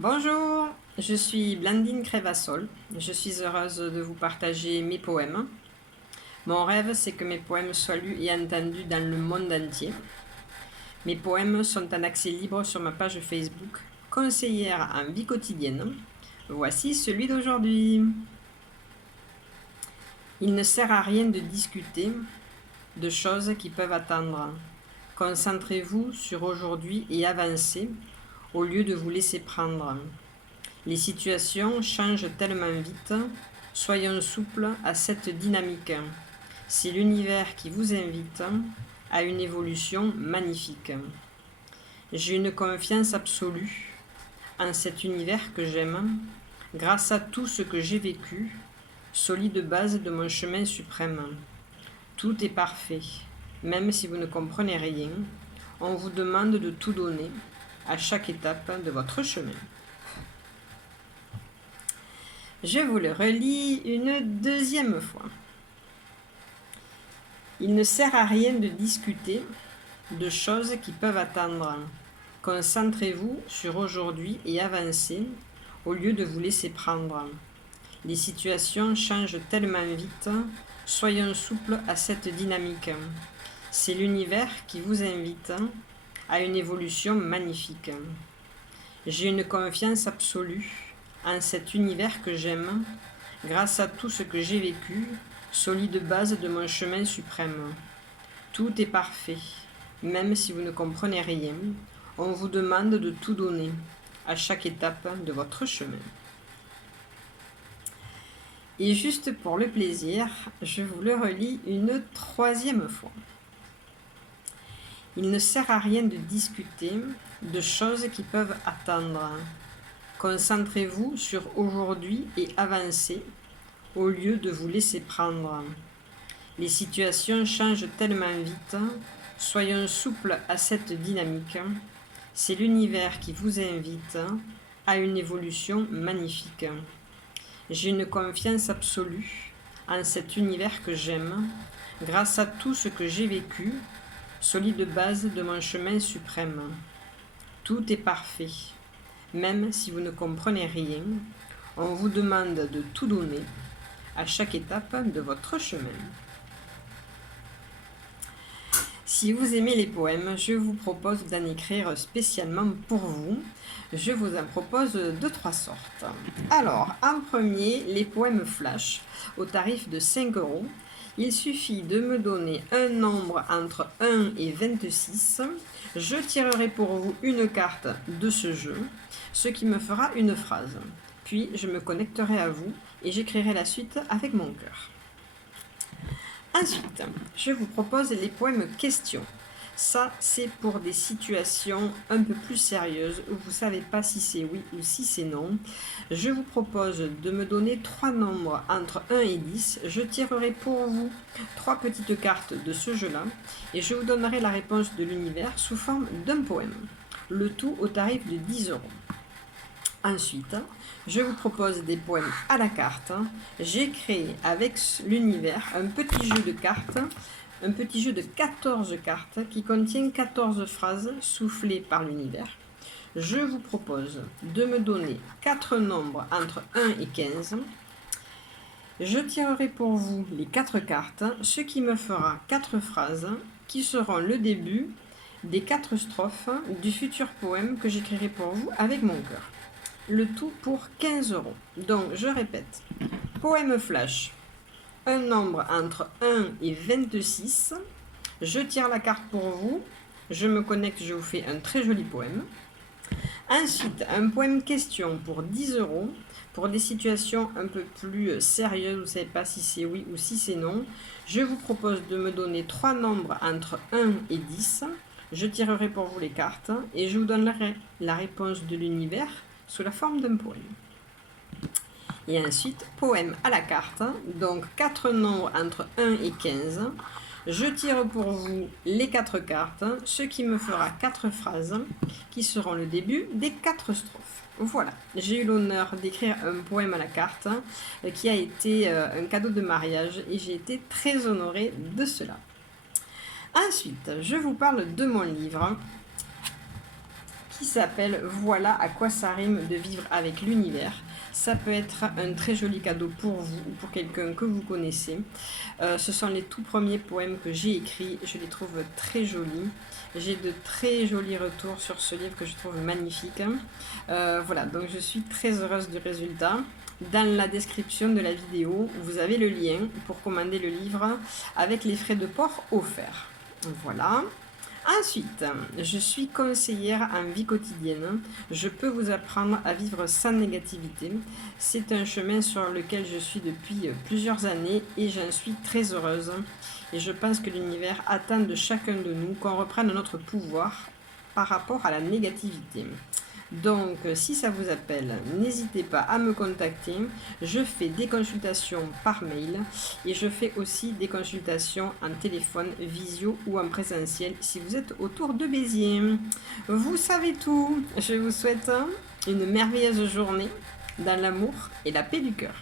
Bonjour, je suis Blandine Crévassol. Je suis heureuse de vous partager mes poèmes. Mon rêve, c'est que mes poèmes soient lus et entendus dans le monde entier. Mes poèmes sont en accès libre sur ma page Facebook, conseillère en vie quotidienne. Voici celui d'aujourd'hui. Il ne sert à rien de discuter de choses qui peuvent attendre. Concentrez-vous sur aujourd'hui et avancez au lieu de vous laisser prendre. Les situations changent tellement vite, soyons souples à cette dynamique. C'est l'univers qui vous invite à une évolution magnifique. J'ai une confiance absolue en cet univers que j'aime, grâce à tout ce que j'ai vécu, solide base de mon chemin suprême. Tout est parfait, même si vous ne comprenez rien, on vous demande de tout donner à chaque étape de votre chemin. Je vous le relis une deuxième fois. Il ne sert à rien de discuter de choses qui peuvent attendre. Concentrez-vous sur aujourd'hui et avancez au lieu de vous laisser prendre. Les situations changent tellement vite, soyons souples à cette dynamique. C'est l'univers qui vous invite à une évolution magnifique. J'ai une confiance absolue en cet univers que j'aime, grâce à tout ce que j'ai vécu, solide base de mon chemin suprême. Tout est parfait, même si vous ne comprenez rien, on vous demande de tout donner à chaque étape de votre chemin. Et juste pour le plaisir, je vous le relis une troisième fois. Il ne sert à rien de discuter de choses qui peuvent attendre. Concentrez-vous sur aujourd'hui et avancez au lieu de vous laisser prendre. Les situations changent tellement vite, soyons souples à cette dynamique. C'est l'univers qui vous invite à une évolution magnifique. J'ai une confiance absolue en cet univers que j'aime, grâce à tout ce que j'ai vécu, solide base de mon chemin suprême. Tout est parfait, même si vous ne comprenez rien, on vous demande de tout donner à chaque étape de votre chemin. Si vous aimez les poèmes, je vous propose d'en écrire spécialement pour vous. Je vous en propose de 3 sortes. Alors, en premier, les poèmes flash au tarif de 5 €. Il suffit de me donner un nombre entre 1 et 26. Je tirerai pour vous une carte de ce jeu, ce qui me fera une phrase. Puis, je me connecterai à vous et j'écrirai la suite avec mon cœur. Ensuite, je vous propose les poèmes questions. Ça, c'est pour des situations un peu plus sérieuses où vous ne savez pas si c'est oui ou si c'est non. Je vous propose de me donner 3 nombres entre 1 et 10. Je tirerai pour vous 3 petites cartes de ce jeu-là et je vous donnerai la réponse de l'univers sous forme d'un poème. Le tout au tarif de 10 €. Ensuite, je vous propose des poèmes à la carte. J'ai créé avec l'univers un petit jeu de cartes, un petit jeu de 14 cartes qui contient 14 phrases soufflées par l'univers. Je vous propose de me donner 4 nombres entre 1 et 15. Je tirerai pour vous les 4 cartes, ce qui me fera 4 phrases qui seront le début des 4 strophes du futur poème que j'écrirai pour vous avec mon cœur. Le tout pour 15 €. Donc, je répète. Poème flash. Un nombre entre 1 et 26. Je tire la carte pour vous. Je me connecte, je vous fais un très joli poème. Ensuite, un poème question pour 10 €. Pour des situations un peu plus sérieuses, vous ne savez pas si c'est oui ou si c'est non. Je vous propose de me donner 3 nombres entre 1 et 10. Je tirerai pour vous les cartes et je vous donnerai la réponse de l'univers sous la forme d'un poème. Et ensuite, poème à la carte, donc 4 nombres entre 1 et 15. Je tire pour vous les 4 cartes, ce qui me fera 4 phrases qui seront le début des 4 strophes. Voilà, j'ai eu l'honneur d'écrire un poème à la carte qui a été un cadeau de mariage et j'ai été très honorée de cela. Ensuite, je vous parle de mon livre qui s'appelle Voilà à quoi ça rime de vivre avec l'univers. Ça peut être un très joli cadeau pour vous ou pour quelqu'un que vous connaissez. Ce sont les tout premiers poèmes que j'ai écrits. Je les trouve très jolis. J'ai de très jolis retours sur ce livre que je trouve magnifique. Voilà, donc je suis très heureuse du résultat. Dans la description de la vidéo, vous avez le lien pour commander le livre avec les frais de port offerts. Voilà. Ensuite, je suis conseillère en vie quotidienne. Je peux vous apprendre à vivre sans négativité. C'est un chemin sur lequel je suis depuis plusieurs années et j'en suis très heureuse. Et je pense que l'univers attend de chacun de nous qu'on reprenne notre pouvoir par rapport à la négativité. Donc, si ça vous appelle, n'hésitez pas à me contacter. Je fais des consultations par mail et je fais aussi des consultations en téléphone, visio ou en présentiel si vous êtes autour de Béziers. Vous savez tout. Je vous souhaite une merveilleuse journée dans l'amour et la paix du cœur.